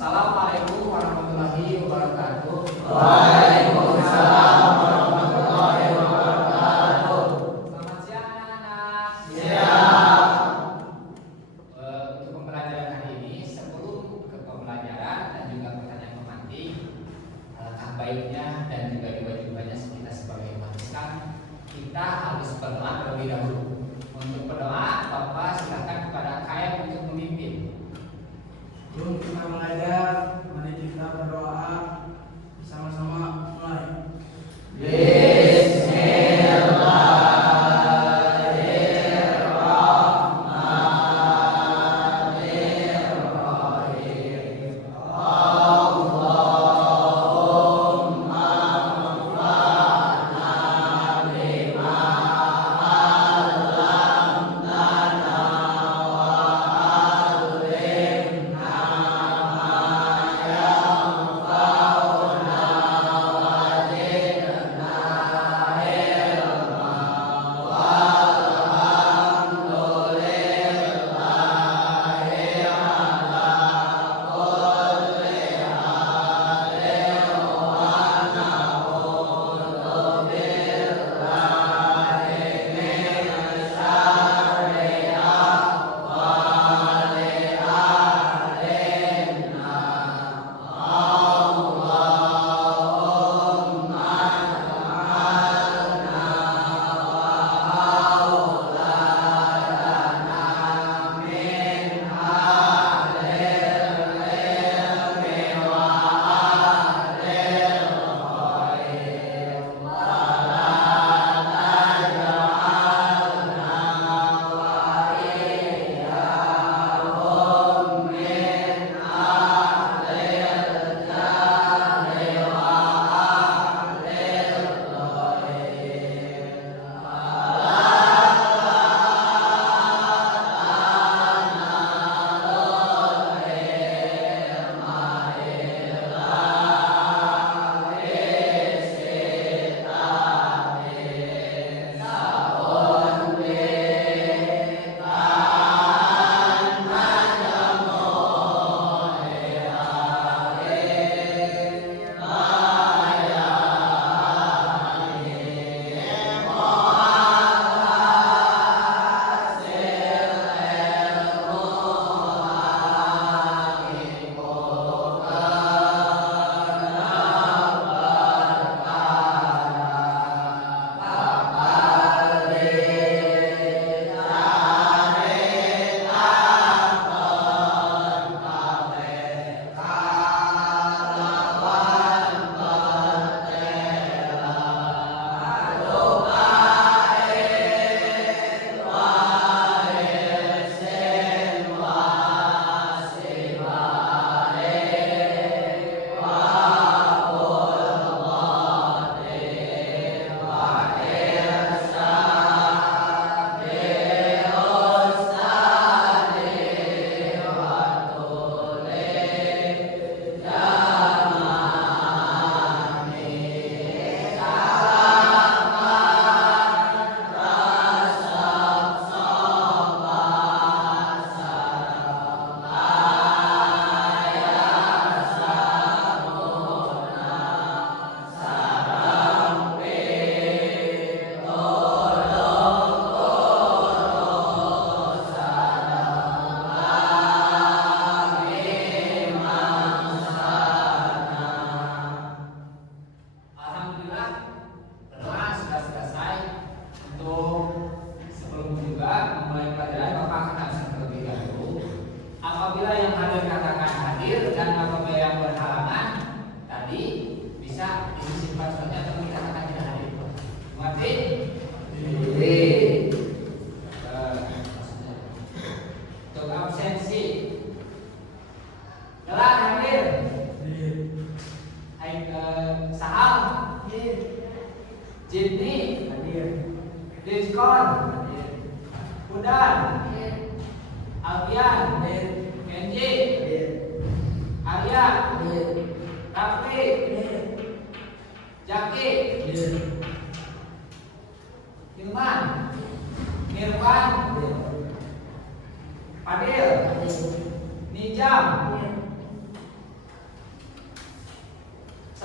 Assalamualaikum warahmatullahi wabarakatuh. Waalaikumsalam warahmatullahi wabarakatuh. Selamat siang anak-anak. Siap. Untuk pembelajaran hari ini, sebelum ke pembelajaran dan juga pertanyaan pemantik, alangkah baiknya dan juga diwajibkannya kita sebagai umat Islam, kita harus berdoa terlebih dahulu. Untuk berdoa, Bapak silakan kepada Kayat untuk memimpin. Sebelum kita belajar, mari kita berdoa bersama-sama mulai.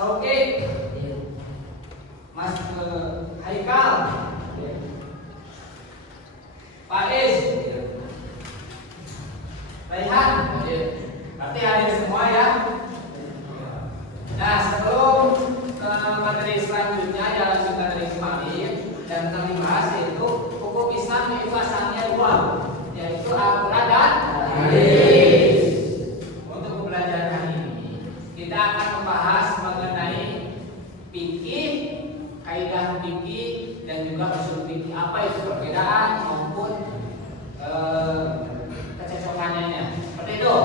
Sauki, Mas Haikal, Pak Is, Raihan, berarti hadir semua ya. Nah, sebelum ke materi selanjutnya yang langsung materi kemarin dan terlibat yaitu hukum Islam itu asalnya dua, yaitu Al-Quran dan hadis. Untuk pembelajaran hari ini kita akan membahas mengenai fikih, kaidah fikih dan juga usul fikih. Apa itu perbedaan maupun kecocokannya. Seperti itu.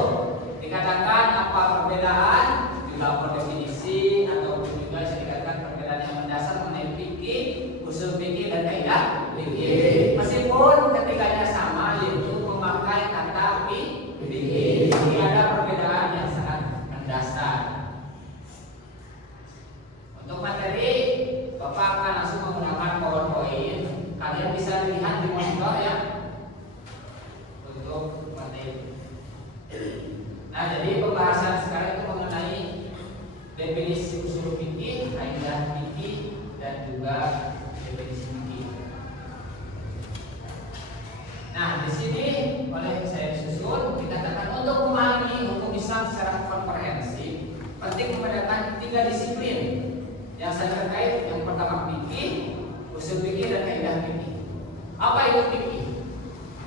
Dikatakan apa perbedaan, juga definisi ataupun juga bisa dikatakan perbedaan yang mendasar mengenai fikih, usul fikih dan kaidah fikih. Meskipun ketiganya sama, yaitu memakai kata fikih, ini ada perbedaan yang sangat mendasar. Untuk materi, Bapak akan langsung menggunakan PowerPoint. Kalian bisa lihat di monitor ya. Untuk materi. Nah, jadi pembahasan sekarang itu mengenai definisi usul fikih, kaidah fikih dan juga definisi fikih. Nah, di sini oleh saya susun dikatakan untuk memahami hukum Islam secara komprehensif penting membedakan 3 disiplin yang saling terkait. Yang pertama fikih, usul fikih dan kaidah fikih. Apa itu fikih?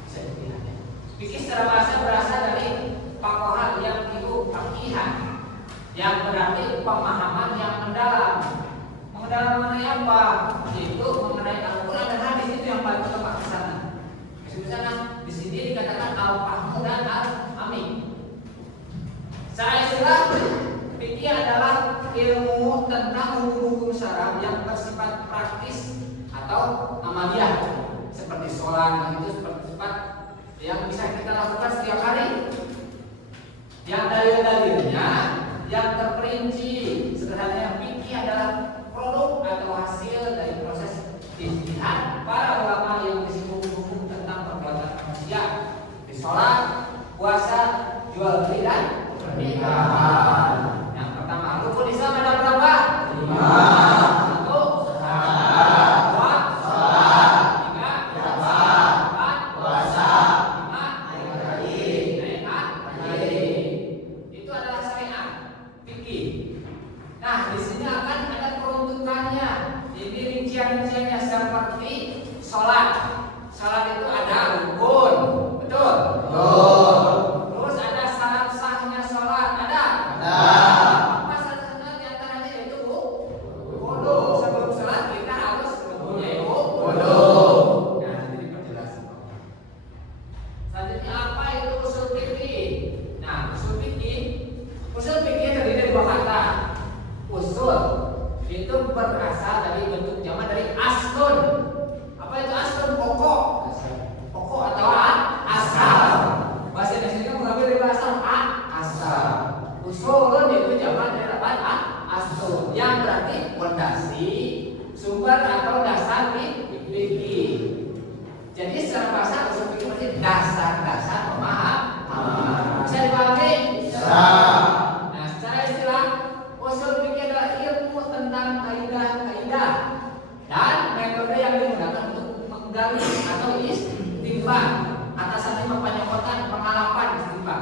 Bisa dilihat ya. Fikih secara bahasa berasal dari pakohan yang itu fakihan, yang berarti pemahaman yang mendalam. Mendalam mengenai apa? Yaitu mengenai Al-Quran dan hadis, itu yang paling utama ke sana. Misalnya di sini dikatakan al-fahmu dan al-amik. Secara istilah, fikih adalah ilmu tentang hukum-hukum syara yang bersifat praktis atau amaliyah, seperti sholat, itu sifat yang bisa kita lakukan setiap hari. Yang dalil-dalilnya yang terperinci. Sederhananya fikih adalah produk atau hasil dari proses ijtihad para ulama yang berisi hukum tentang perbuatan manusia, di sholat, puasa, jual beli dan pernikahan. Yang pertama, rukun Islam ada berapa? 5. 1. Salat. 2. Salat. 3. Puasa. 4. Puasa. 5. Haji. Itu adalah syariat fikih. Nah, di sini akan ada peruntukannya. Jadi rincian-rinciannya seperti sholat. Sholat itu ada rukun, betul? Betul. Terus ada syarat sahnya sholat, ada? Ada. Apa syarat-syarat di antaranya yaitu wudu. Sebelum sholat kita harus mempunyai wudu. Nah, nanti diperjelas. Selanjutnya apa itu usul fikih? Nah, usul fikih terdiri dari 2 kata. Usul itu berasal dari bentuk jamak dari aslun. Apa itu aslun? Pokok. Pokok atau asal. Bahasa Indonesia mengambil dari bahasa asal. Usulun itu jamak dari apa? Aslun, yang berarti fondasi, sumber atau dasar fikih. Jadi secara bahasa usul fikih berarti dasar-dasar pemahaman. Bisa dipahami? Bisa. Nah, secara istilah usul fikih adalah ilmu tentang kaidah-kaidah dan metode yang digunakan untuk menggali atau istinbat atas lima penyokotan pengalaman istinbat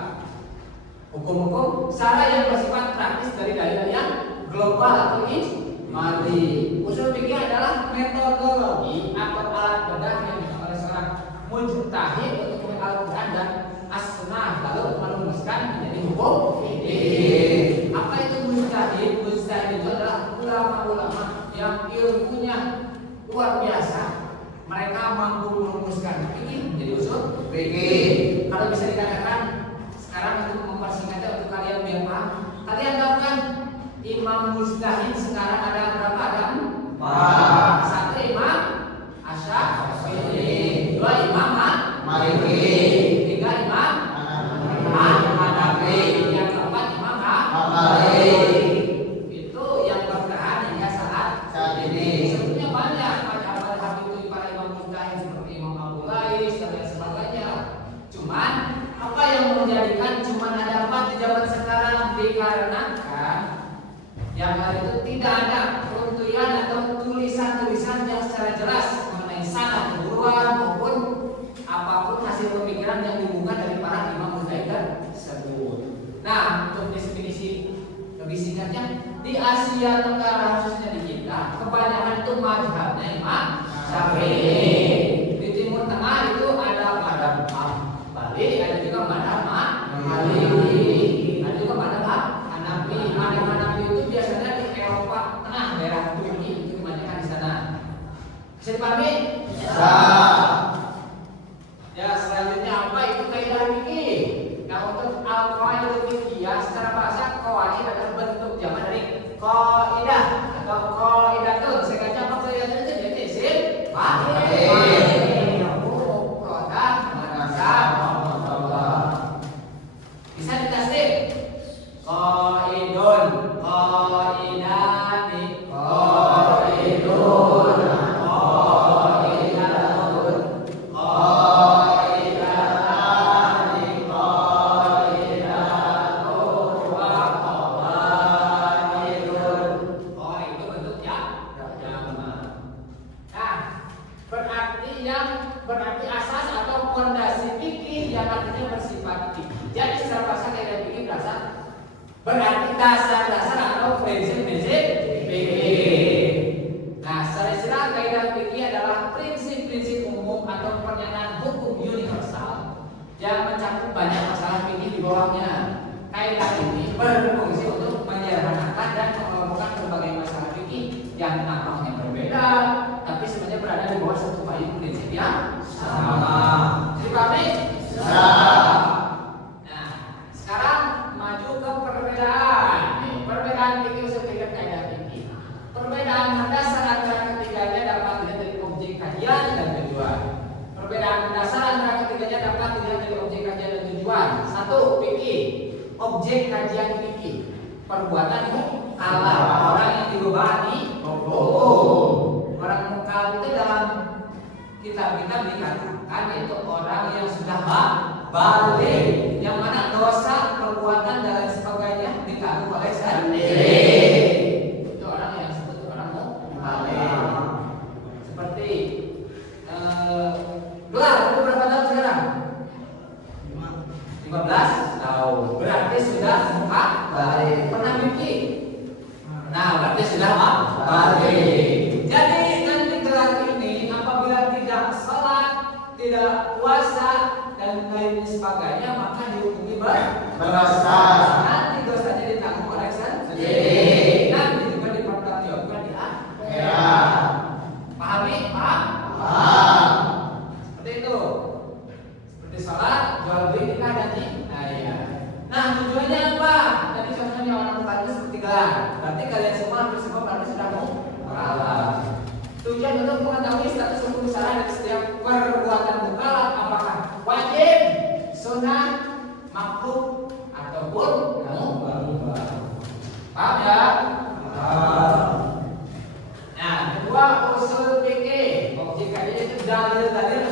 hukum-hukum syara yang bersifat praktis dari dalil yang global atau ijmali. Usul fikih adalah metodologi atau alat bedah yang digunakan oleh seorang mujtahid untuk mengenal Al-Quran dan as-sunnah lalu merumuskan menjadi hukum fikih. Apa itu mujtahid? Mujtahid itu adalah ulama-ulama yang ilmunya luar biasa. Mereka mampu merumuskan fikih menjadi usul fikih. Kalau bisa dikatakan sekarang untuk mempersingkatnya untuk kalian biar paham. Kalian tahu kan imam mujtahid sekarang ada berapa? Ada 4. 1 imam Asy-Syafi'i, 2 imam Maliki, 3 imam Hanafi, yang keempat imam Hambali. Itu yang bertahan hingga saat ini. Sebetulnya banyak mazhab itu para imam mujtahid seperti Imam Abu Lais dan lain sebagainya. Cuman apa yang menjadikan cuman ada 4 di zaman sekarang dikarenakan Yang lain itu tidak ada peruntuyan atau tulisan-tulisan yang secara jelas mengenai sanad keguruan maupun apapun hasil pemikiran yang dibuka dari para imam mujtahid tersebut. Nah, untuk definisi lebih singkatnya, di Asia Tenggara khususnya di kita kebanyakan itu mazhabnya Imam Syafi'i. Di Timur Tengah itu ada mazhab Bali, ada juga mazhab Maliki, ada juga mazhab Hanafi. Mazhab Hanafi itu biasanya di Eropa Tengah, daerah Turki itu kebanyakan di sana. Bisa dipahami? Bisa. Ya, selanjutnya apa itu kaidah fikih? Nah, untuk al-qaidul fiqhiyah secara bahasa qawaid adalah bentuk jamak dari qaidah atau qaidatun. Sengaja apa qaidatun itu jadi isim fa'il. Produk manasab Allah. Bisa ditasdid. Qaidun, qaidani, qaidun, qaidatun, berarti asas atau fondasi fikih yang artinya bersifat fikih. Jadi secara bahasa kaidah fikih berarti dasar-dasar atau prinsip-prinsip fikih. Nah, secara istilah kaidah fikih adalah prinsip-prinsip umum atau pernyataan hukum universal yang mencakup banyak masalah fikih di bawahnya. Kaidah ini berfungsi untuk menyederhanakan dan mengelompokkan berbagai masalah fikih yang nampaknya berbeda, tapi sebenarnya berada di bawah satu payung prinsip yang sama. Jadi pahami? Bisa. Nah, sekarang maju ke perbedaan. Nih, perbedaan fikih sebagai kaidah fikih. Perbedaan mendasar antara ketiganya dapat dilihat dari objek kajian dan tujuan. Perbedaan mendasar antara ketiganya dapat dilihat dari objek kajian dan tujuan. Satu, fikih. Objek kajian fikih. Perbuatan mukallaf, orang yang dibebani hukum. Orang mukallaf itu dalam kitab-kitab dikatakan yaitu orang yang sudah balik, yang mana dosa, perbuatan dan lain sebagainya ditanggung oleh sendiri. Itu orang yang disebut orang mukallaf. Seperti gelar itu berapa tahun sekarang? 15 tahun. Berarti sudah balik. Pernah mimpi? Nah, berarti sudah balik. Jadi nanti gelar ini apabila tidak sholat, tidak puasa dan lain sebagainya, maka dihukumi berdosa. Nanti dosanya ditanggung oleh sendiri. Nanti juga dipertanggungjawabkan di akhirat. Pahami? Paham? Seperti itu. Seperti sholat, jual beli, nikah, gaji. Nah, tujuannya apa? Tadi contohnya orang mukallaf itu seperti gelar. Berarti kalian semua hampir semua berarti sudah mukallaf. Tujuan untuk mengetahui status hukum syara dari setiap perbuatan mukallaf, apakah wajib, sunnah, makruh ataupun mubah. Paham ya? Nah, kedua usul fikih. Objek kajian itu dalil-dalil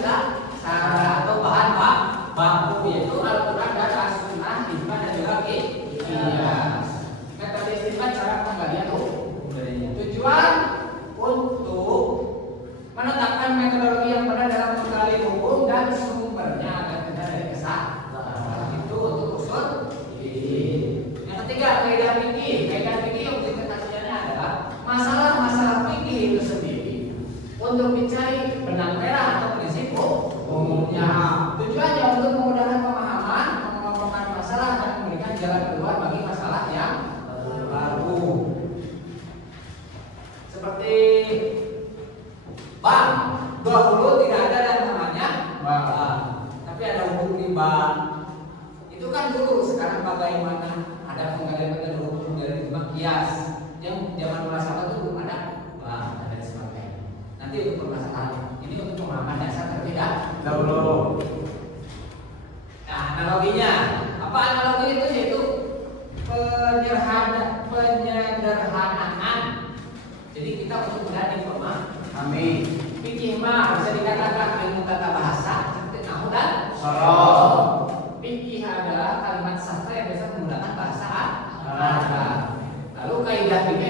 syara atau bahan baku, yaitu Al-Quran dan As-Sunnah, ijma dan juga qiyas. Metode istinbat cara penggalian hukum. Tujuan untuk menetapkan metodologi yang benar dalam menggali hukum dan sumbernya agar tidak dari kesalahan. Itu untuk usul fikih. Yang ketiga, kaidah fikih. Kaidah fikih objek kajiannya adalah masalah-masalah fikih itu sendiri untuk mencari benang merah atau prinsip umumnya. Tujuannya untuk memudahkan pemahaman, mengelompokkan masalah dan memberikan jalan keluar bagi masalah yang baru. Seperti bank, dahulu tidak ada yang namanya bank, tapi ada hukum riba. Itu kan dulu. Sekarang bagaimana ada penggalian metode hukum dari riba kias yang zaman merasakan itu belum ada bank dan sebagainya. Nanti untuk permasalahan ini untuk pemahaman dasar terlebih dahulu. Nah, analoginya apa? Analogi itu yaitu penyederhanaan. Jadi kita untuk mudah dipahami. Fikih mah bisa dikatakan ilmu tata bahasa seperti nahwu dan sorof. Fikih adalah kalimat sastra yang biasa menggunakan bahasa Arab. Lalu kaidah fikih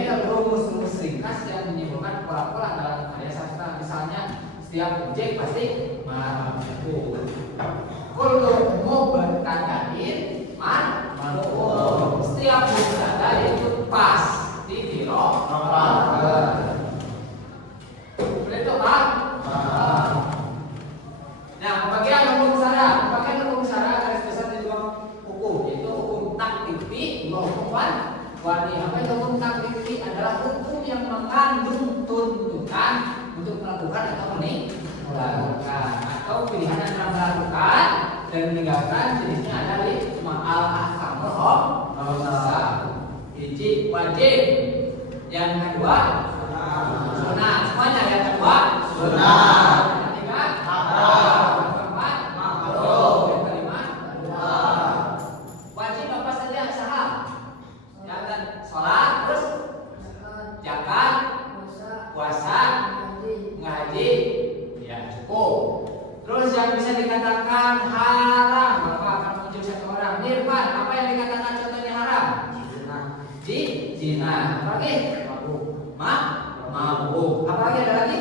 Setiap objek pasti marfu. Kullu mubtada'in marfu. Setiap mubtada itu pasti dirofa'kan. Begitu Pak? Nah, pembagian hukum syara garis besar di dua hukum, yaitu hukum taklifi, hukum wadi. Apa itu hukum taklifi? Adalah hukum yang mengandung tuntutan untuk melakukan atau meninggalkan, atau pilihan antara melakukan dan meninggalkan. Jenisnya ada lima al-ahkamul khamsah. Hiji wajib, yang kedua sunah. Semuanya yang kedua sunah. Terus yang bisa dikatakan haram, Bapak akan muncul satu orang. Nirfan, apa yang dikatakan contohnya haram? Zina. Apa lagi? Mabuk. Apa lagi ada lagi?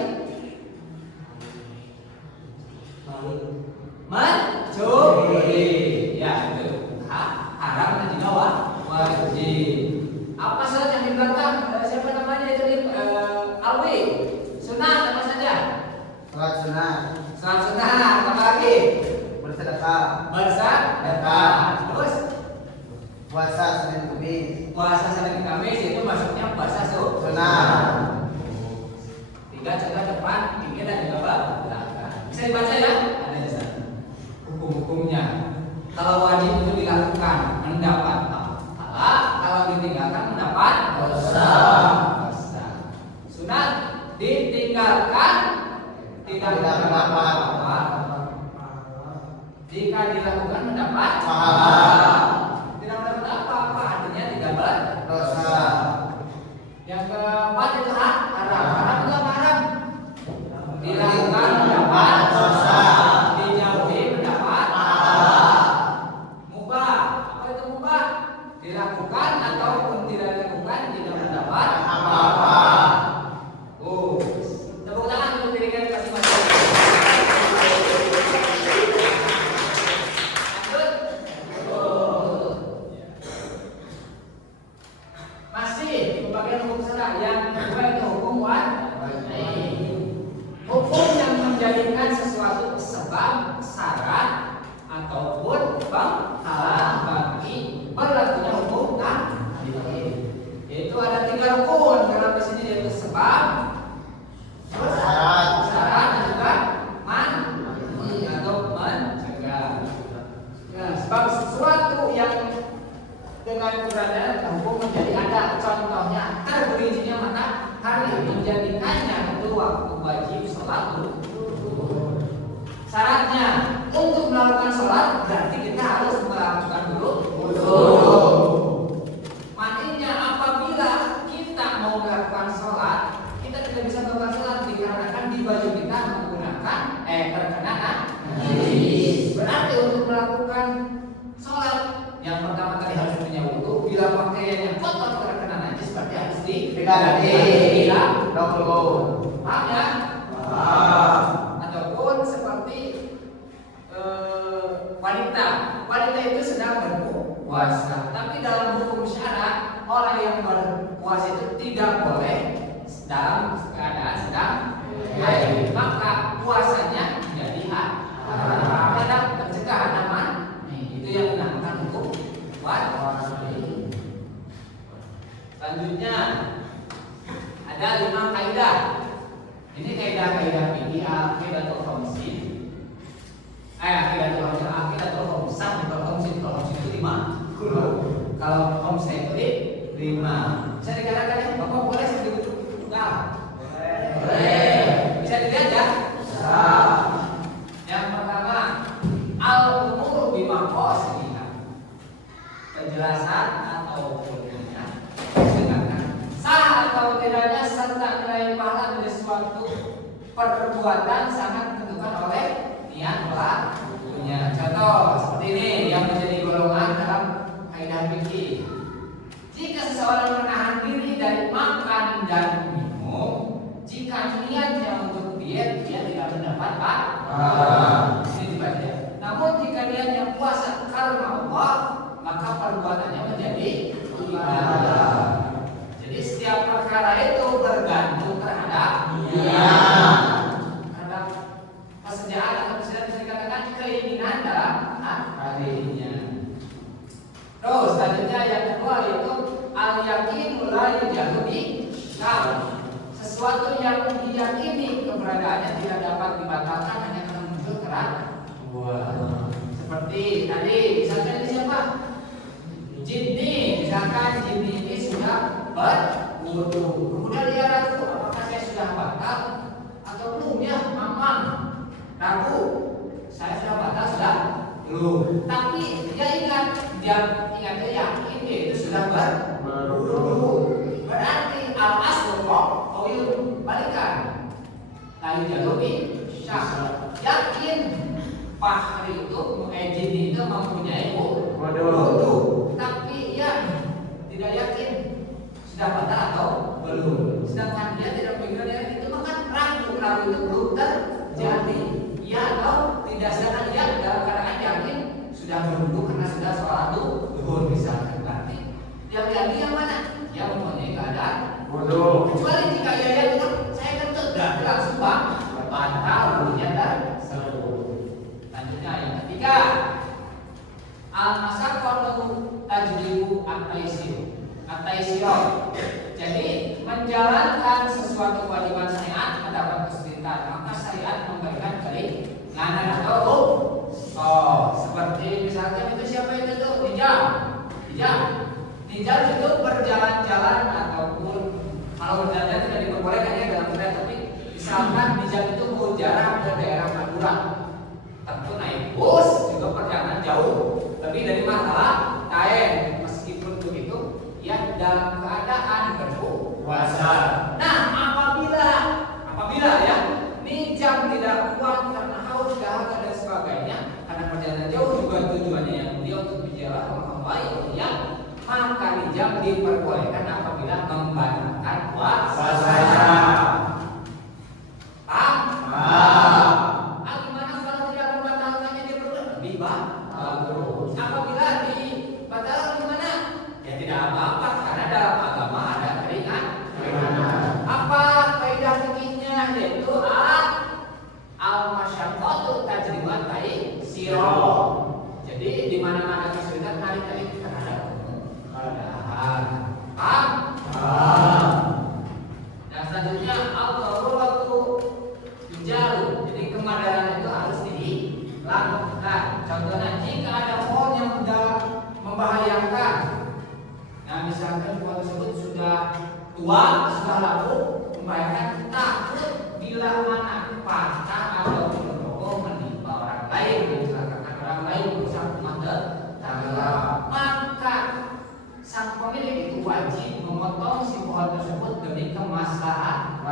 Mencuri. Ya itu. Haram dan juga wajib. Apa saja yang di belakang? Siapa namanya itu? Alwi. Sunat apa saja? Salat sunat. Salat sunat. Apa lagi? Bersedekah. Terus Puasa Senin Kamis. puasa Senin Kamis itu maksudnya puasa sunat. 3 contoh depan, pinggir dan juga belakang. Bisa dibaca ya? Ada di sana. Hukum-hukumnya. Kalau wajib itu dilakukan mendapat pahala, kalau ditinggalkan mendapat dosa. Sunat ditinggalkan tidak mendapat pahala. Jika dilakukan mendapat Pahala. Tidak mendapat apa-apa, artinya tidak berdosa. Dosa. Yang keempat itu haram. Haram itu apa haram? Dilakukan mendapat Dosa. dijauhi mendapat Pahala. mubah. Apa itu mubah? Dilakukan ataupun tidak dilakukan tidak mendapat Apa-apa. Tepuk tangan untuk diri kalian masing-masing. Lanjut. Masih pembagian hukum syara yang kedua itu hukum wajib. Hukum yang menjadikan sesuatu sebab syarat ataupun penghalang bagi berlakunya hukum takdir. Yaitu ada 3 rukun dalam di sini, yaitu sebab, Syarat. dan juga mani atau mencegah. Nah, sebab sesuatu yang dengan keberadaan hukum menjadi ada, contohnya terberinya matahari menjadikannya itu waktu wajib sholat zuhur. Syaratnya untuk melakukan sholat berarti kita harus melakukan dulu wudu. Maknanya apabila kita mau melakukan sholat, kita tidak bisa melakukan sholat dikarenakan di baju kita menggunakan terkena najis. Berarti untuk melakukan sholat yang pertama tadi harus punya wudu. Bila pakaiannya kotor terkena najis berarti harus Diganti. dulu. Paham ya? Paham. Ataupun seperti wanita itu sedang berpuasa, tapi dalam hukum syara orang yang berpuasa itu tidak boleh dalam keadaan sedang haid, maka puasanya jadi haram. Ada pencegahan aman. Itu yang dinamakan hukum wajib. Selanjutnya ada 5 kaidah. Ini kaidah-kaidah fikih aqidatul khamsin. Aqidatul khamsin, aqidatul khamsah, bukan khamsin. Kalau khamsin itu 5. Kalau khamsah itu 5. Bisa dikatakan ya, Bapak boleh sedikit tunggal? Boleh. Bisa dilihat ya? Bisa. Yang pertama, al-umur bimaqasidiha. Penjelasan atau hukumnya dengan sah atau tidaknya serta nilai pahala dari suatu perbuatan sangat ditentukan oleh niat pelakunya. Contoh seperti ini yang menjadi golongan dalam kaidah fikih. Jika seseorang menahan diri dari makan dan minum, jika niatnya untuk diet, dia tidak karena Allah, maka perbuatannya menjadi ibadah. Jadi setiap perkara itu bergantung terhadap terhadap persediaan atau bisa dikatakan keinginan dalam hatinya. Terus selanjutnya yang kedua yaitu al-yakin la yujadu bi syarr. Sesuatu yang diyakini keberadaannya tidak dapat dibatalkan hanya karena muncul keraguan. Seperti tadi misalkan ini siapa? Jinni, misalkan jinni ini sudah berwudu. Kemudian dia ragu, apakah saya sudah batal atau belum ya? Mamang ragu, saya sudah batal sudah belum. Tapi dia ingat dia yakin dia itu sudah berwudu. Berarti al-aslu qaulun balikan. Lalu jadi syak. Yakin Fahri itu jinni itu mempunyai wudu. Tapi ia tidak yakin sudah batal atau belum. Sedangkan dia tidak memikirkan itu, maka ragu itu belum terjadi. Ya atau tidak, sedangkan dia dalam keadaan yakin sudah berwudu karena sudah sholat zuhur misalkan. Berarti yang yakin yang mana? Dia mempunyai keadaan wudu. Kecuali jika ia yakin saya kan tidak langsung batal wudunya tersebut. Selanjutnya yang ketiga, al-masyaqqatu tajlibu at-taysir. Jadi menjalankan sesuatu kewajiban syariat mendapat kesulitan, maka syariat memberikan keringanan atau seperti misalkan itu siapa itu tuh Hijab itu berjalan-jalan ataupun kalau berjalan tidak diperbolehkan ya dalam syariat, tapi misalkan hijab itu mau jalan ke daerah Madura, tentu naik bus juga perjalanan jauh lebih dari masalah kain. Meskipun begitu, ya dalam keadaan berpuasa. Nah, apabila ya hijab tidak kuat karena haus, dahaga dan sebagainya, karena perjalanan jauh juga tujuannya yang dia untuk bicara orang baik, ya maka hijab diperbolehkan apabila membatalkan puasanya. Gimana kalau tidak membatalkannya dia lebih bagus? Apabila dibatalkan gimana? Ya tidak apa-apa karena dalam agama ada keringanan. Apa kaidah fikihnya? Yaitu al-masyaqqatu tajlibu at-taysir. Jadi di mana-mana kesulitan tarik terhadap keadaan. Dan selanjutnya al-daruratu tujalu. Jadi kemadaran itu harus dilakukan. Contohnya jika ada pohon yang sudah membahayakan, nah misalkan pohon tersebut sudah tua, sudah laku, membahayakan, takut bila mana patah atau roboh menimpa orang lain, misalkan orang lain berusaha tangga, maka sang pemilik itu wajib memotong si pohon tersebut demi kemaslahatan.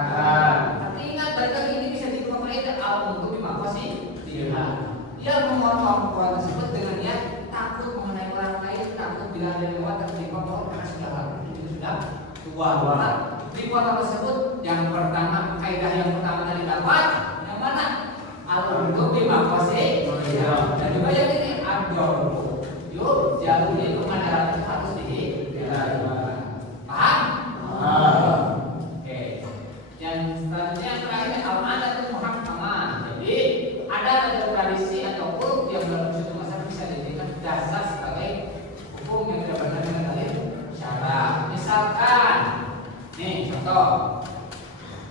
Tapi ingat, balik lagi ini bisa diperoleh untuk dimakosi. Dia memotong pohon tersebut dengan niat takut mengenai orang lain, takut bila ada lewat tertimpa pohon karena sudah laku, sudah tua. Di pohon tersebut yang pertama, kaidah yang pertama tadi dapat yang mana? Al-untuk dimakosi. Dan juga yang ini ador. Yuk, jalur ini kemadaran itu harus dilakukan. Paham? Oke. Yang selanjutnya terakhir al-adat muhakkamah. Jadi ada tradisi atau hukum yang dalam suatu masa bisa dijadikan dasar sebagai hukum yang tidak benar dengan dalil syarak. Misalkan, nih contoh.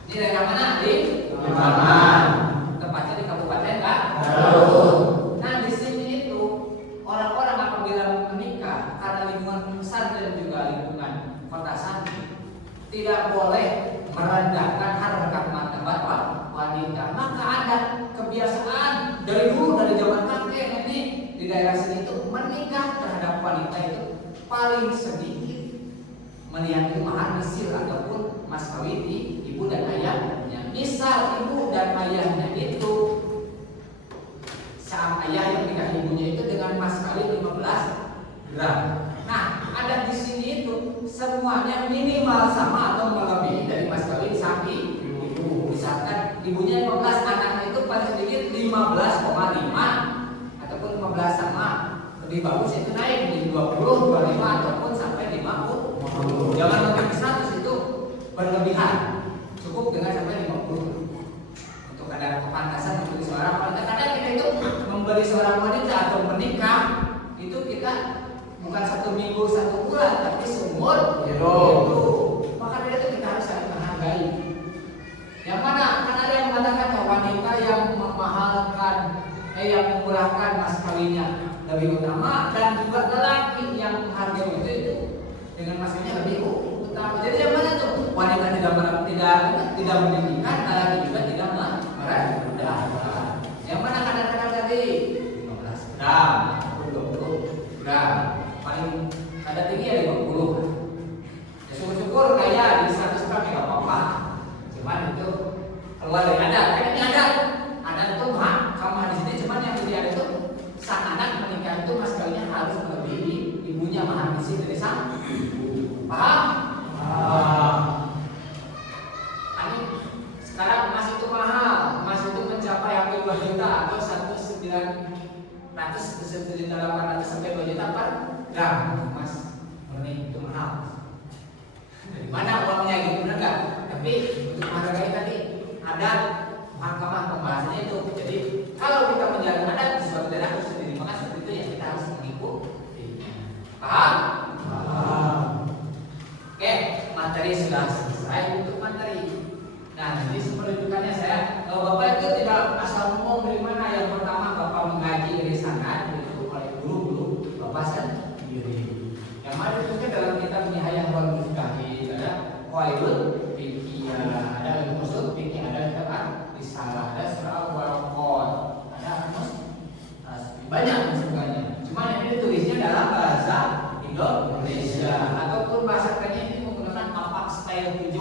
Ini dari mana? Di Paman. Tepatnya di Kabupaten Garut. Nah di sini itu orang-orang apabila menikah karena lingkungan pesantren dan juga lingkungan kota santri tidak boleh merendahkan harkat martabat wanita. Maka ada kebiasaan dari dulu, dari zaman kakek nenek di daerah sini itu menikah terhadap wanita itu paling sedikit melihat itu mahar mesil ataupun mas kawin di ibu dan ayahnya. Misal ibu dan ayahnya itu saat ayah yang nikah ibunya itu dengan mas kawin 15 gram. Nah, ada di sini itu semuanya minimal sama atau melebihi dari mas kawin sang ibu. Misalkan ibunya 15, anaknya itu paling sedikit 15,5 ataupun 15 sama lebih bagus itu naik di 20, 25 ataupun sampai 50. Jangan lebih ke 100, itu berlebihan. Cukup dengan sampai 50. Untuk kadar kepantasan membeli seorang wanita. Kadang kita itu membeli seorang wanita atau menikah itu kita bukan 1 minggu 1 bulan, tapi seumur hidup. Maka dari itu kita harus saling menghargai. Yang mana kan ada yang mengatakan wanita yang memahalkan, yang memurahkan mas kawinnya lebih utama, dan juga lelaki yang menghargai itu dengan mas kawinnya lebih utama. Jadi yang mana tuh wanita tidak meninggikan, lelaki juga tidak merendahkan. Yang mana kadang-kadang tadi 15 gram ataupun 20 gram, paling ada tinggi ya 50. Ya syukur-syukur kayak di 100 gram ya nggak apa-apa. Cuman itu keluar dari adat, kan ini adat itu mahkamah di sini. Cuman yang jadi adat itu sang anak menikah itu mas kawinnya harus melebihi ibunya menghabisi dari sang ibu. Paham? Ini sekarang emas itu mahal, emas itu mencapai hampir 2 juta atau 1.900 sampai 2 juta per gram emas murni, itu mahal. Dari mana uangnya gitu, benar nggak? Tapi untuk menghargai tadi adat mahkamah pembahasannya itu. Jadi kalau kita menjaga adat di suatu daerah harus sendiri, maka seperti itu ya kita harus mengikuti. Paham? Oke, materi sudah selesai untuk materi. Nah, jadi penunjukannya saya, Bapak itu tidak asal ngomong dari mana. Yang pertama Bapak mengaji dari sana, itu oleh guru-guru Bapak sendiri. Yang mana itu kan dalam kitab Nihayah wal Mujtahid, ada Qawaidul Fiqh, ada Usul Fiqh, ada kitab Risalah, ada Surah Al-Warqat, ada banyak sebenarnya. Cuma yang ini tulisnya dalam bahasa Indonesia ataupun bahasa kerennya ini menggunakan Tapak Style 7.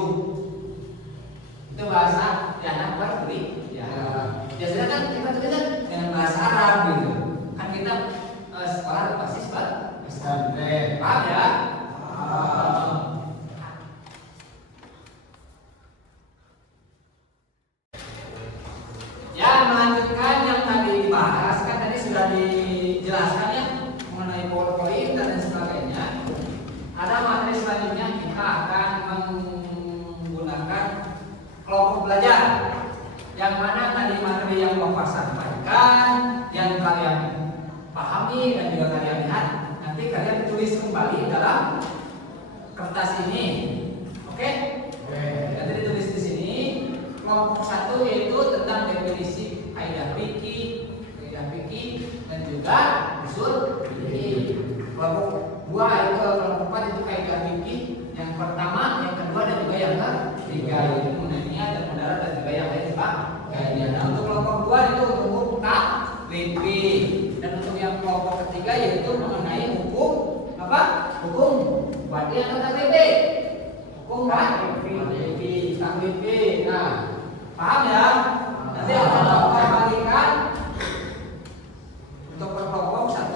Itu bahasa yang berbeda. Ya. Biasanya kan kita tuliskan dengan bahasa Arab gitu. Kan kita sekolah pasti standar. Paham ya? Ya, melanjutkan yang tadi dibahas, kan tadi sudah dijelaskan ya mengenai PowerPoint dan sebagainya. Ada materi selanjutnya kita akan menggunakan kelompok belajar, yang mana tadi materi yang Bapak sampaikan, yang kalian pahami dan juga kalian lihat, nanti kalian tulis kembali dalam kertas ini. Oke? Nanti ditulis di sini. Kelompok 1 yaitu tentang definisi kaidah fikih dan juga usul fikih. Kelompok 2 itu kelompok 4 itu kaidah fikih yang pertama, yang kedua dan juga yang ketiga, yaitu mengenai dan mudarat dan juga yang lain sebagainya. Nah, untuk kelompok 2 itu untuk KWP, dan untuk yang kelompok ketiga yaitu mengenai hukum apa? Hukum wadi atau KWP. Hukum KWP. Nah, paham ya? Nanti akan Bapak bagikan untuk per kelompok 1.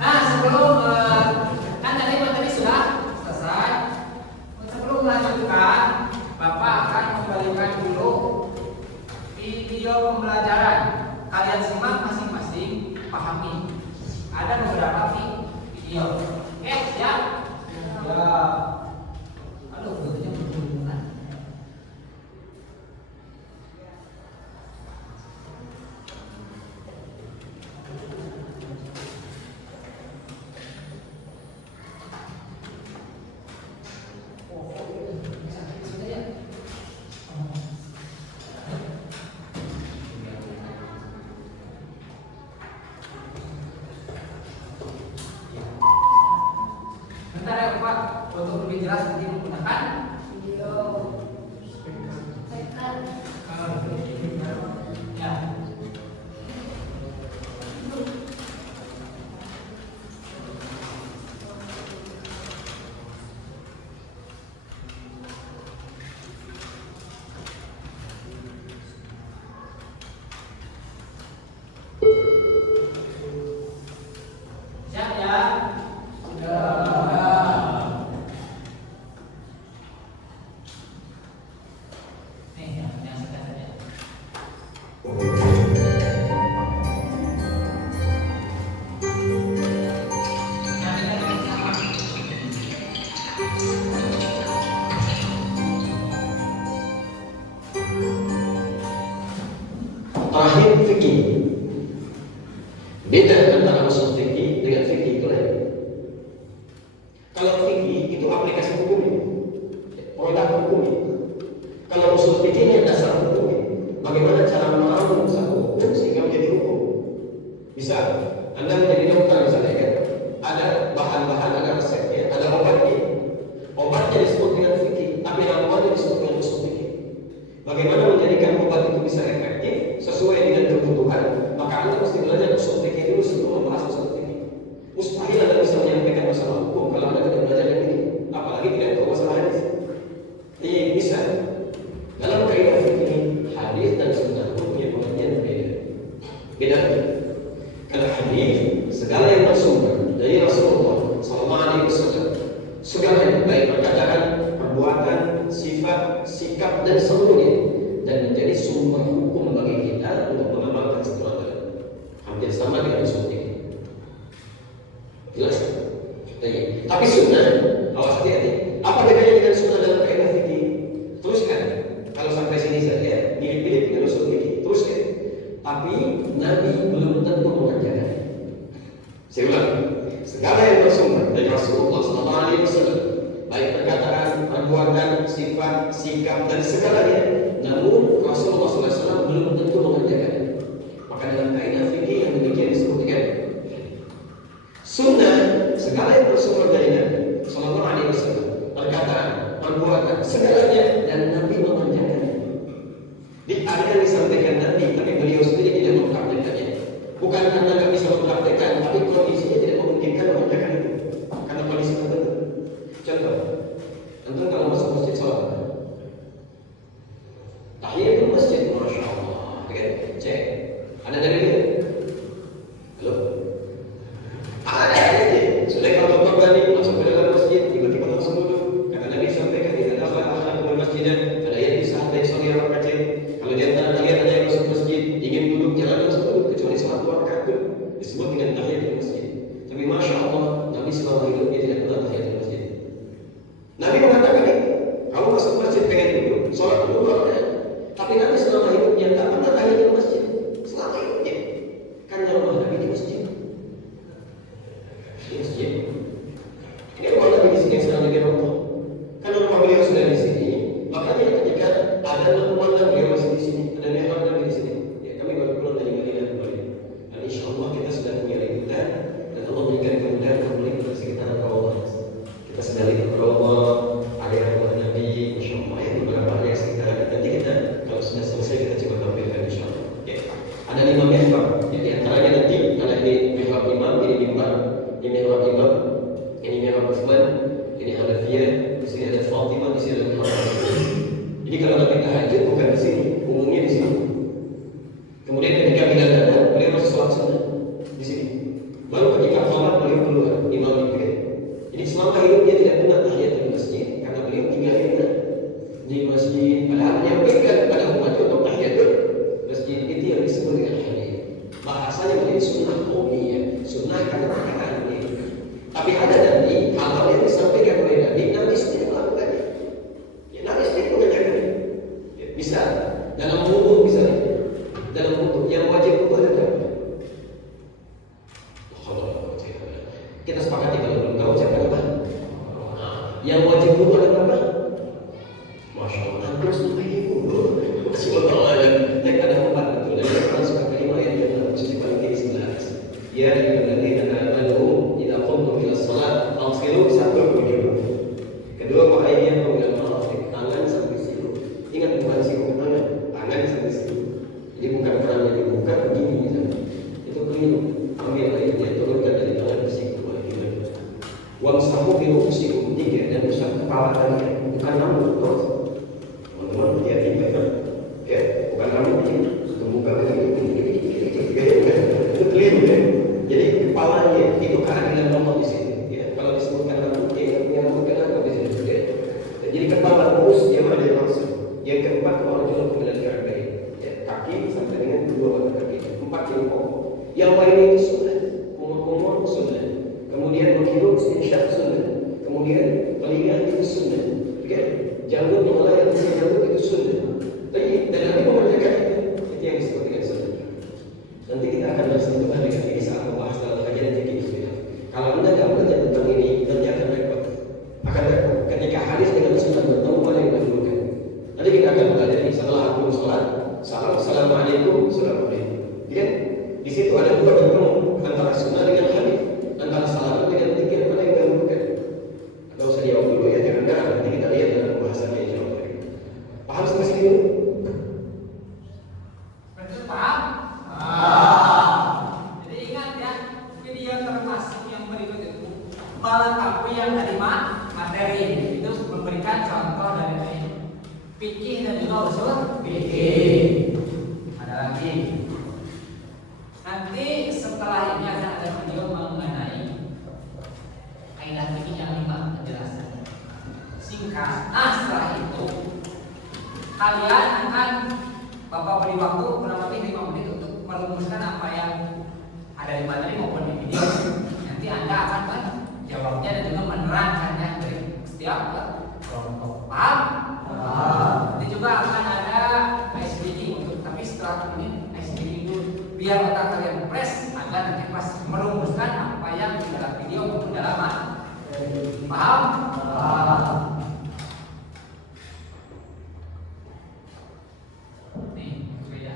Nah, sebelum kan tadi materi sudah selesai. Sebelum melanjutkan, Bapak akan kembalikan dulu video pembelajaran. Kalian simak masing-masing, pahami. Ada beberapa video. Siap? Ya. Aduh, butuhnya berhubungan. Bentar ya Pak, untuk Terakhir fikih. Beda antara usul fikih dengan fikih itu lain. Kalau fikih itu aplikasi hukumnya, produk hukumnya. Kalau usul fikihnya dasar hukumnya, bagaimana cara meramu satu hukum sehingga menjadi hukum. Bisa, Anda menjadi dokter misalnya kan, ada bahan-bahan, ada resepnya, ada obatnya. Obatnya disebut dengan fikih, tapi ramuannya disebut dengan usul fikih. Bagaimana menjadikan obat itu bisa efektif sesuai dengan kebutuhan? Maka Anda mesti belajar usul fikih dulu sebelum membahas usul fikih. Mustahil Anda bisa menyampaikan masalah hukum kalau Anda tidak belajar yang ini, apalagi tidak tahu masalah hadis. Iya bisa. Dalam kaidah fikih, hadis dan sunnah itu punya pengertian berbeda. Beda. Kalau hadis, segala yang bersumber dari Rasulullah SAW, segalanya baik perkataan, perbuatan, sifat, sikap dan seluruhnya, dan menjadi sumber hukum bagi kita untuk mengamalkan setelah itu. Hampir sama dengan usul fikih. Jelas? Tapi sunnah, awas hati-hati. Apa bedanya dengan sunnah dalam kaidah fikih? Teruskan. Kalau sampai sini saja, mirip-mirip dengan usul fikih. Teruskan. Tapi Nabi belum tentu mengerjakan. Saya ulang. Segala yang bersumber dari Rasulullah SAW, baik perkataan, perbuatan, sifat, sikap dan segalanya, namun Rasulullah SAW belum tentu mengerjakan. Maka dalam kaidah fikih yang demikian disebut dengan sunnah. Segala yang bersumber dari Nabi SAW, perkataan, perbuatan, segalanya, dan Nabi mengerjakan. Ada yang disampaikan Nabi, tapi beliau sendiri tidak mempraktekannya. Bukan karena tidak bisa mempraktekkan, tapi kondisinya tidak memungkinkan mengerjakan itu. Karena kondisi tertentu. Contoh, antum kalau masuk masjid sholat, tahiyatul masjid, masya Allah, cek, ada dari dia? Halo? Ada aja. Sudah kalau berani masuk ke dalam masjid, tiba-tiba langsung duduk. Karena Nabi sampaikan tidak ada akhlakul masjidan, ada yang bisa ada yang sorry orang kecil. Kalau di antara kalian ada yang masuk masjid, ingin duduk jangan langsung duduk kecuali salat 2 rakaat itu disebut dengan tahiyatul masjid. Tapi masya Allah, Nabi selama hidupnya tidak pernah tahiyatul masjid. Nabi mengatakan ini, kamu masuk masjid pengen duduk, sholat dulu rakaat. Tapi Nabi selama hidupnya tak pernah tahiyatul masjid. Selama hidupnya, kan rumah Nabi di masjid. Di masjid. Ini rumah Nabi di sini yang sedang digerokok. Kan rumah beliau sudah di sini. Makanya ketika ada pemandangan beliau masih di sini, ada mihrab Nabi di sini. Ya kami baru pulang dari Madinah kembali. Dan insya Allah kita sudah punya liputan dan Allah berikan kemudahan kembali ke sekitaran Allah. Kita sudah lihat Allah, area rumah Nabi, insya Allah ya beberapa area sekitaran. Nanti kita kalau sudah selesai kita coba tampilkan insya Allah. Ya. Ada 5 mihrab. Jadi antaranya nanti ada ini mihrab imam, ini mimbar, ini mihrab imam, ini mihrab Utsman, ini Hanafiyah, di sini ada Fatimah, di sini ada Muhammad. Jadi kalau Nabi tahajud bukan di sini, umumnya di sini. Kemudian ketika Bilal datang, beliau masih sholat sunnah di sini. Baru ketika sholat beliau keluar, imam itu kan. Jadi selama hidupnya tidak pernah tahiyatul masjid karena beliau tinggalnya di masjid. Padahal menyampaikan kepada umat untuk tahiyatul masjid itu yang disebut dengan hadis. Bahasanya menjadi sunnah qauliyah, sunnah karena perkataan beliau. Tapi ada nanti hal-hal yang disampaikan oleh Nabi, Nabi sendiri melakukannya. Ya, Nabi sendiri mengerjakannya. Ya, bisa dalam wudu misalnya, dalam wudu yang wajib wudu ada berapa? Kita sepakati kalau belum tahu siapa berapa? Yang wajib wudu ada berapa? Masya Allah, hampir 10.000. Masih Allah. Dan ada 4 betul. Dan kita suka kelima yang dalam posisi paling kiri sebelah atas. Ya, yang amanu idza qumtum ila shalah fagsilu wujuhakum. Kedua, wa'aydiyakum ila marafiq, tangan sampai siku. Ingat bukan siku ke tangan sampai siku. Jadi bukan kerannya dibuka begini misalnya. Itu keliru. Ambil airnya turunkan dari tangan ke siku. Wamsahu bi ru'usikum, 3, dan usap kepala kalian, bukan rambut terus. Teman-teman hati-hati benar. Ya, bukan rambut ini. Terbuka begini. Itu keliru ya. Jadi kepalanya itu keadilan Allah di sini. Ya, kalau disebutkan rambut, dia punya rambut kenapa di sini? Ya. Jadi kepala terus yang ada langsung. Yang keempat arjulakum kemudian kaki. Ya, kaki sampai dengan kedua mata kaki. 4 yang pokok. Yang lain itu sunnah. Umur sunnah. Kemudian menghirup insya sunnah. Kemudian telinga itu sunnah. Okay? Janggut mengelayar di janggut itu sunnah. Tapi dan Nabi mengerjakan itu yang disebut dengan sunnah. aja nih, setelah aku sholat, assalamualaikum, assalamualaikum. Jadi di situ ada dua bentuk antara sunnah dengan hadis, antara salam dengan zikir, mana yang dilakukan? Atau usah jawab dulu ya, jangan garang, nanti kita lihat dalam bahasannya insya Allah. Paham sampai sini dulu? Berarti paham? Jadi ingat ya, video termasuk yang berikut itu melengkapi yang tadi materi itu memberikan contoh dari fikih dan juga usul fikih. Ada lagi. Nanti setelah ini akan ada video mengenai kaidah fikih yang 5 penjelasan singkat. Nah setelah itu kalian akan Bapak beri waktu kurang lebih 5 menit untuk merumuskan apa yang ada di materi maupun di video. Nanti Anda akan menjawabnya dan juga menerangkannya dari setiap kelompok. Paham? Nanti juga akan ada ice breaking untuk, tapi setelah ini ice breaking dulu biar otak kalian fresh agar nanti pas merumuskan apa yang di dalam video maupun dalam materi. Paham? Nih, beda.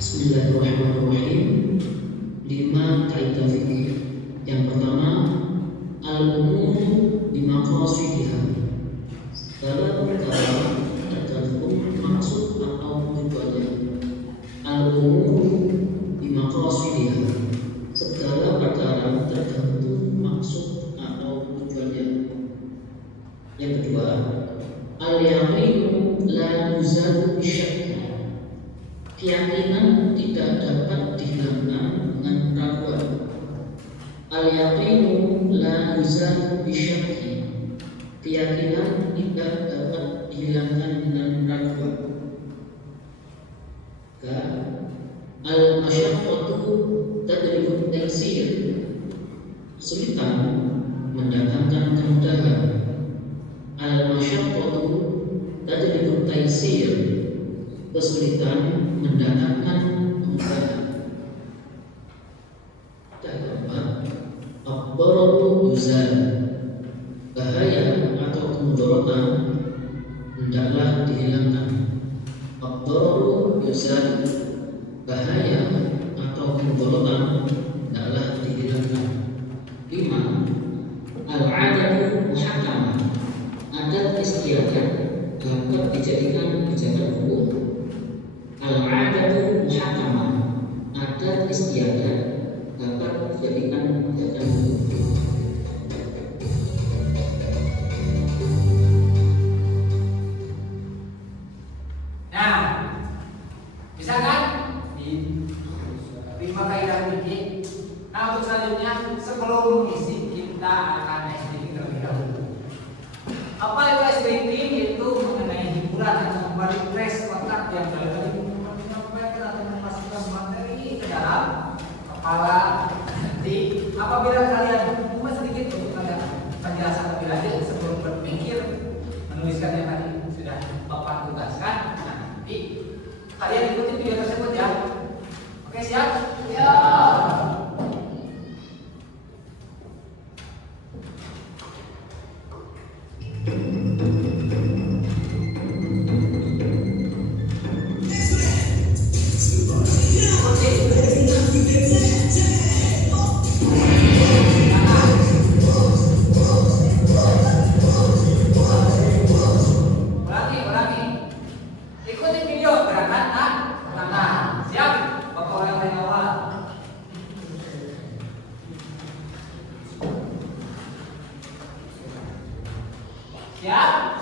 Bismillahirrahmanirrahim. 5 kaidah fikih. Yang pertama, al-umur bimaqasidiha. Segala perkara tergantung maksud atau tujuannya. Al-umur bimaqasidiha. Segala perkara tergantung maksud atau tujuannya. Yang kedua, al-yaqinu la yuzalu bisyakki. Keyakinan tidak dapat dihilangkan dengan keraguan. Al-yaqinu la yuzalu bisyakki. Keyakinan tidak dapat dihilangkan dengan keraguan. Al-masyaqqatu tadribu taysir. Kesulitan mendatangkan kemudahan. Al-masyaqqatu tadribu taysir. Kesulitan mendatangkan kemudahan. Dan keempat, ad-dararu yuzal. Bahaya atau kemudaratan hendaklah dihilangkan. Ad-dararu yuzal. Bahaya atau kemudaratan hendaklah dihilangkan. 5. Al-'adatu muhakkamah. Adat istiadat dapat dijadikan pijakan hukum. Al-'adatu muhakkamah. Adat istiadat dapat dijadikan pijakan hukum. Nah, bisa kan? Di 5 kaidah fikih. Nah, untuk selanjutnya sebelum mengisi kita akan SDG terlebih dahulu. Apa itu SDG? Itu mengenai hiburan atau kembali fresh otak yang tadi menyampaikan atau memasukkan materi ke dalam kepala. Nanti apabila kalian cuma sedikit untuk ada penjelasan lebih lanjut sebelum berpikir menuliskan yang tadi sudah Bapak tugaskan. Nah, nanti kalian ikuti video tersebut ya. Oke, siap? Ya. Ulangi. Ikuti video gerakan tangan. Siap? Bapak orang lain awal. Siap?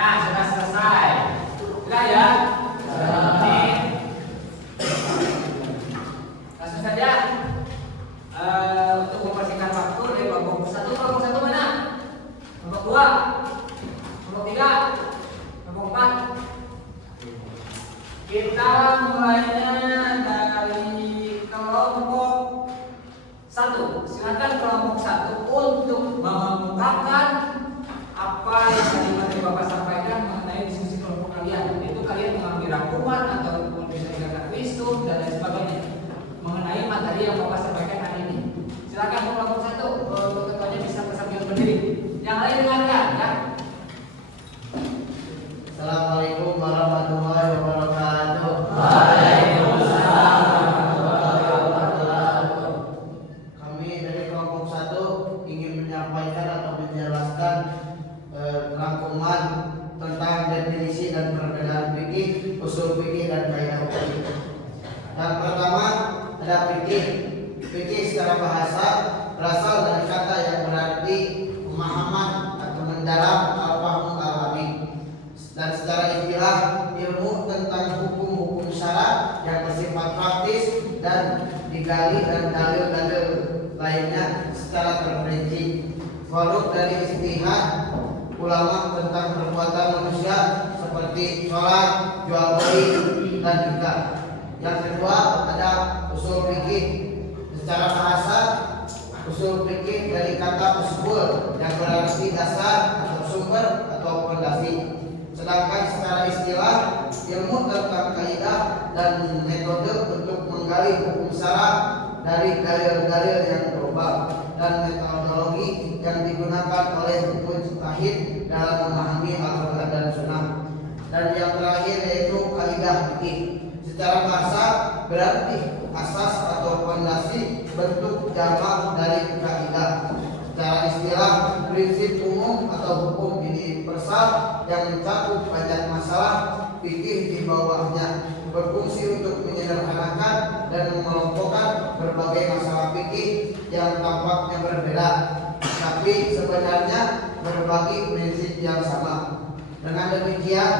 Nah, sudah selesai. Sudah ya? Ini langsung saja. Untuk mempersingkat waktu dari kelompok 1, kelompok 1 mana? Kelompok 2, kelompok 3, kelompok 4. Kita mulainya dari kelompok 1. Silakan kelompok 1 untuk mengemukakan apa yang tadi materi Bapak sampaikan mengenai diskusi kelompok kalian. Itu kalian mengambil rangkuman atau bisa dikatakan visum dan lain sebagainya mengenai materi yang Bapak sampaikan hari ini. Silakan kelompok 1, ketuanya bisa sambil berdiri. Yang lain dengarkan ya. Assalamualaikum warahmatullahi wabarakatuh. Waalaikumsalam warahmatullahi wabarakatuh. Kami dari kelompok 1 ingin menyampaikan atau menjelaskan rangkuman tentang definisi dan perbedaan fikih, usul fikih dan kaidah fikih. Yang pertama ada fikih. Fikih secara bahasa berasal dari kata yang berarti pemahaman atau mendalam al-fahmu al-alami. Dan secara istilah ilmu tentang hukum-hukum syara yang bersifat praktis dan digali dan dalil-dalil lainnya secara terperinci. Waruk dari istihad ulama tentang perbuatan manusia seperti sholat, jual beli, dan nikah. Yang kedua ada usul fikih. Secara bahasa usul fikih dari kata usul yang berarti dasar atau sumber atau fondasi. Sedangkan secara istilah ilmu tentang kaidah dan metode untuk menggali hukum syara dari dalil-dalil yang global dan metodologi yang digunakan oleh mujtahid dalam memahami Al-Quran dan Sunnah. Dan yang terakhir yaitu kaidah fikih. Secara bahasa berarti asas atau fondasi bentuk jamak dari kaidah. Secara istilah prinsip umum atau hukum universal yang mencakup banyak masalah fikih di bawahnya, berfungsi untuk menyederhanakan dan mengelompokkan berbagai masalah fikih yang tampaknya berbeda, tapi sebenarnya berbagi prinsip yang sama. Dengan demikian,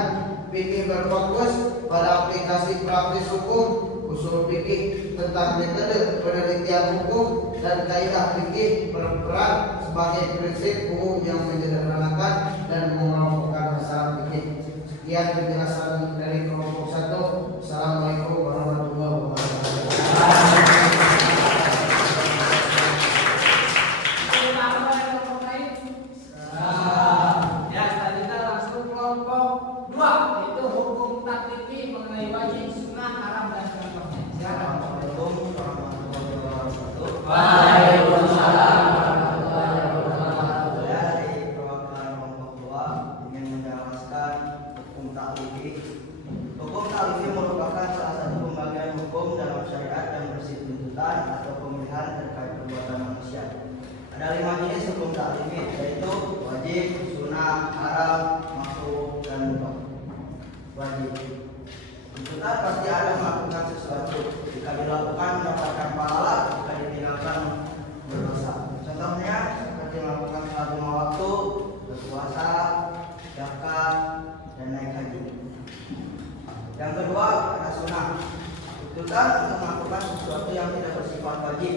fikih berfokus pada aplikasi praktis hukum, usul fikih tentang metode penelitian hukum, dan kaidah fikih berperan sebagai prinsip umum yang menyederhanakan dan mengelompokkan masalah fikih. Sekian penjelasan dari kelompok 1. Assalamualaikum warahmatullahi wabarakatuh. Ya, selanjutnya langsung kelompok 2, yaitu hukum taklifi mengenai wajib, sunnah, haram dan contohnya. Silakan. Waalaikumsalam warahmatullahi wabarakatuh. Saya dari perwakilan kelompok 2 ingin menjelaskan hukum taklifi. Hukum taklifi merupakan salah satu pembagian hukum dalam syariat yang bersifat tuntutan atau pemilihan terkait perbuatan manusia. Ada 5 jenis hukum taklifi, yaitu wajib, sunnah, haram, makruh, dan mubah. Wajib. Tuntutan pasti ada melakukan sesuatu. Jika dilakukan mendapatkan pahala, jika ditinggalkan berdosa. Contohnya seperti melakukan sholat 5 waktu, berpuasa, zakat, dan naik haji. Yang kedua ada sunnah. Tuntutan untuk melakukan sesuatu yang tidak bersifat wajib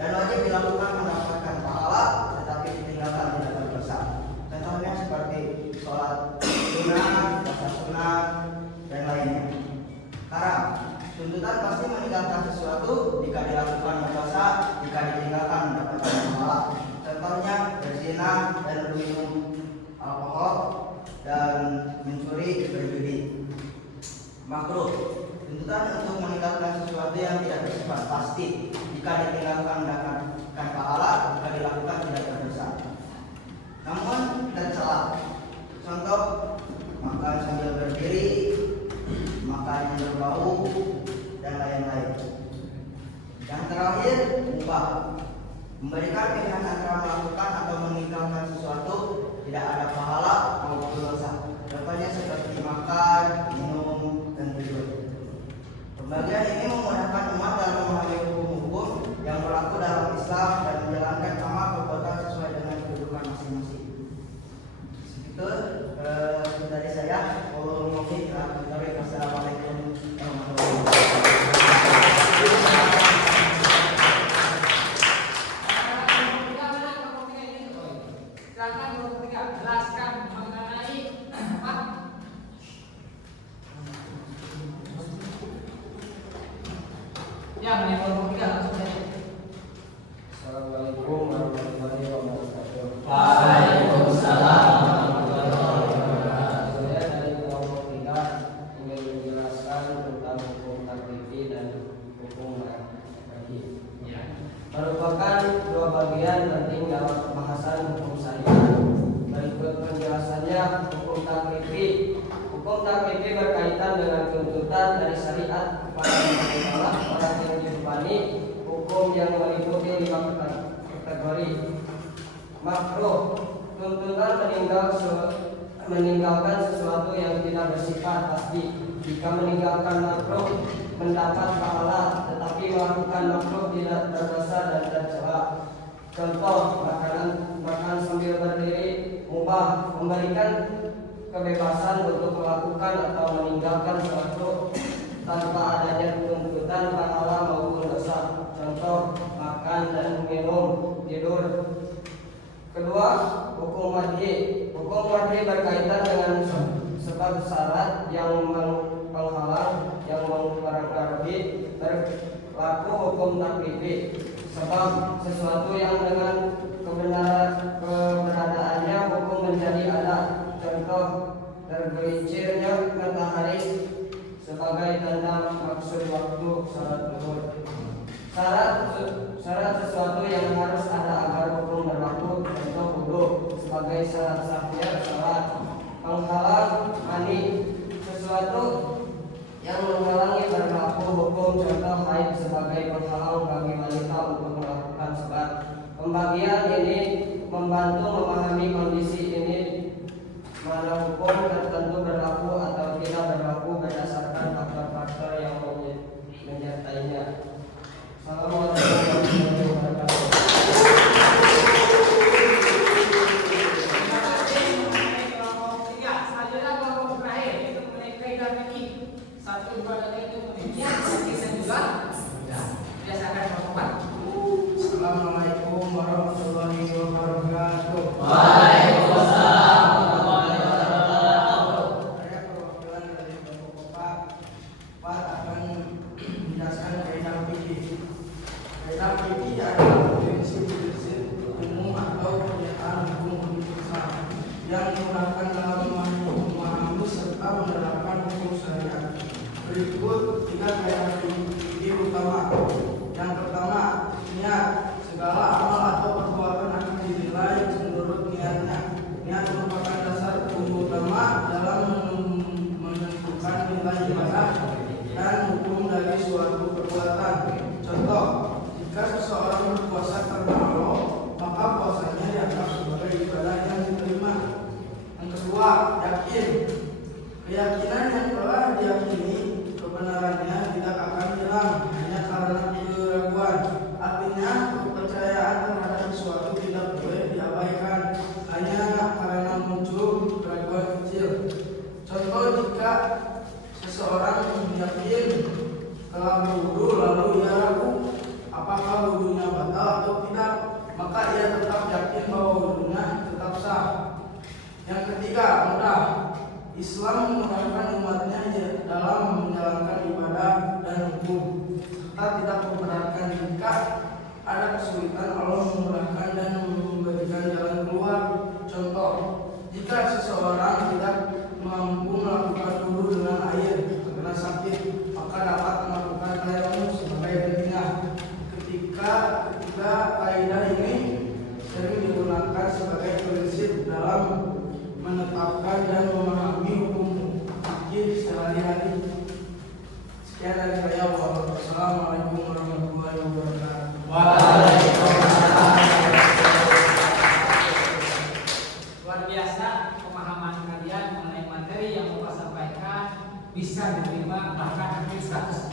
dan wajib dilakukan mendapatkan pahala, tetapi ditinggalkan tidak berdosa. Contohnya seperti sholat sunnah, puasa sunnah, dan lainnya. Haram. Tuntutan pasti meninggalkan sesuatu jika dilakukan berdosa, jika ditinggalkan mendapatkan pahala. Contohnya berzina dan berminum alkohol dan mencuri, berjudi. Makruh. Tuntutan untuk meninggalkan sesuatu yang tidak bersifat pasti. Jika ditinggalkan mendapatkan pahala, jika dilakukan tidak berdosa. Namun tercela. Contoh makan sambil berdiri, makan yang berbau, dan lain-lain. Yang terakhir, mubah. Memberikan pilihan antara melakukan atau meninggalkan sesuatu tidak ada pahala maupun dosa. Contohnya seperti makan, minum, dan tidur. Pembagian ini memudahkan umat dalam memahami hukum-hukum yang berlaku dalam Ya, mengenai kelompok 3 langsung saja. Assalamualaikum warahmatullahi wabarakatuh. Waalaikumsalam warahmatullahi wabarakatuh. Saya dari kelompok 3 ingin menjelaskan tentang hukum taklifi dan hukum bagi. Ya. Merupakan dua bagian penting dalam pembahasan hukum syariat. Berikut penjelasannya. Hukum taklifi. Hukum taklifi berkaitan dengan tuntutan dari syariat kepada orang yang dihukumi. Hukum yang meliputi 5 kategori. Makruh, tuntutan meninggalkan sesuatu yang tidak bersifat pasti. Jika meninggalkan makruh mendapat pahala, tetapi melakukan makruh tidak berdosa dan tercela. Contoh, makan sambil berdiri mubah, memberikan kebebasan untuk melakukan atau meninggalkan sesuatu tanpa adanya tuntutan pahala maupun dosa. Contoh, makan dan minum, tidur. Kedua, hukum madhi. Hukum madhi berkaitan dengan sebab syarat yang menghalang, yang mempengaruhi berlaku hukum taklifi. Sebab sesuatu yang dengan keberadaannya hukum menjadi ada. Contoh, tergelincirnya matahari sebagai tanda maksud waktu salat zuhur. Syarat sesuatu yang harus ada agar hukum berlaku. Contoh, wudu sebagai syarat sahnya salat. Penghalang mani, sesuatu yang menghalangi berlaku hukum. Contoh, haid sebagai penghalang bagi wanita untuk melakukan salat. Pembagian ini membantu memahami kondisi ini, mana hukum tertentu berlaku atau tidak berlaku berdasarkan faktor-faktor yang menyertainya. Assalamualaikum warahmatullahi wabarakatuh. Terima kasih mengenai kelompok 3. Selanjutnya kelompok terakhir yaitu mengenai kaidah fikih. 1, 2 dan 3 itu mengenai fikih dan juga biasakan kelompok 4. Assalamualaikum warahmatullahi wabarakatuh. Waalaikumsalam warahmatullahi wabarakatuh. Saya perwakilan dari kelompok 4 akan menjelaskan kaidah fikih. Kaidah fikih adalah prinsip-prinsip umum atau pernyataan hukum besar yang digunakan dalam memahami serta menerapkan hukum syariat. Berikut 3 kaidah fikih utama. Yang pertama, niat. Segala amal atau perbuatan akan dinilai menurut niatnya. Niat merupakan dasar hukum utama dalam menentukan nilai ibadah dan hukum dari suatu perbuatan. Contoh, jika seseorang berpuasa karena Allah, maka puasanya dianggap sebagai ibadah yang diterima. Yang kedua, yakin. Keyakinan yang telah diyakini kebenarannya tidak akan hilang hanya karena keraguan. Artinya, kepercayaan terhadap sesuatu tidak boleh diabaikan hanya karena muncul keraguan kecil. Contoh, jika seseorang yakin telah berwudu lalu ia ragu apakah wudunya batal atau tidak, maka ia tetap yakin bahwa wudunya tetap sah. Yang ketiga, mudah. Islam memudahkan umatnya dalam menjalankan ibadah dan hukum serta tidak memberatkan. Jika ada kesulitan, Allah memudahkan dan memberikan jalan keluar. Contoh, jika seseorang tidak mampu melakukan wudu dengan air karena sakit, maka dapat melakukan tayamum sebagai pentingah. Ketiga kaidah ini sering digunakan sebagai prinsip dalam menetapkan dan memahami hukum fikih sehari-hari. Sekian dari saya. Wassalamualaikum warahmatullahi wabarakatuh. Waalaikumsalam. Luar biasa pemahaman kalian mengenai materi yang Bapak sampaikan, bisa diterima bahkan hampir 100%,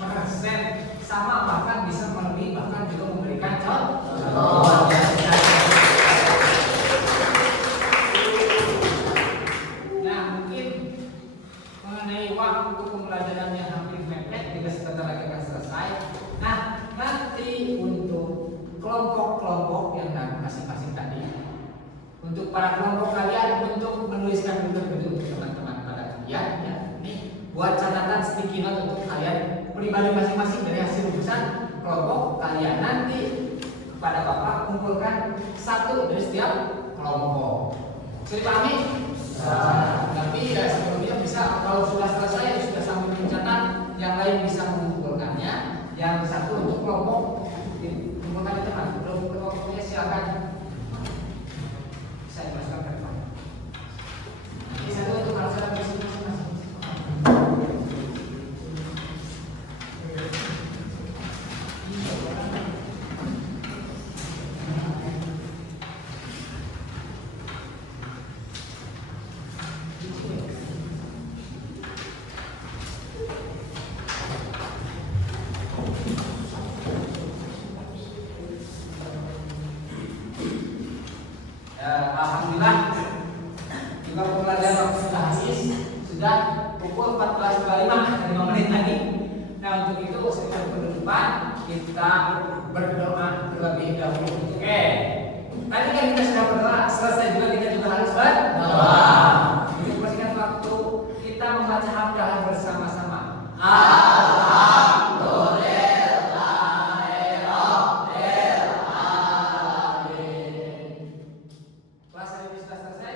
sama bahkan bisa melebihi, bahkan juga memberikan contoh. Nah, mungkin mengenai waktu pembelajaran yang hampir mepet, juga sebentar lagi akan selesai. Nah, nanti untuk kelompok-kelompok yang masing-masing tadi, untuk para kelompok kalian untuk menuliskan dulu untuk teman-teman pada kalian ya, ini buat catatan sticky note untuk kalian pribadi masing-masing dari hasil urusan kelompok kalian nanti kepada Bapak kumpulkan satu dari setiap kelompok. Sudah dipahami? Tapi ya sebelumnya bisa kalau sudah selesai sudah sampai mencatat, yang lain bisa mengumpulkannya. Yang satu untuk kelompok kumpulkan di depan. Kelompoknya silakan bisa dimasukkan ke depan. Nanti satu untuk kalau saya di sini masing-masing. Alhamdulillah juga pembelajaran waktu sudah habis, sudah pukul 14.25, 5 menit lagi. Nah untuk itu sebelum penutupan kita berdoa terlebih dahulu. Oke, tadi kan kita sudah berdoa, selesai juga kita juga harus berdoa. Jadi pastikan waktu kita membaca hamdalah bersama-sama. Kelas hari ini sudah selesai,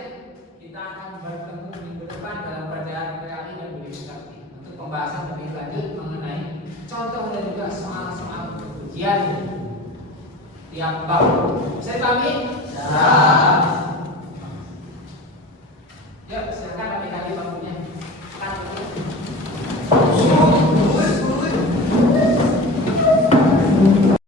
kita akan bertemu minggu depan dalam pelajaran PKI dan Budaya Bakti untuk pembahasan lebih lanjut mengenai contoh dan juga soal-soal ujian tiap bab. Bisa dipahami? Ya.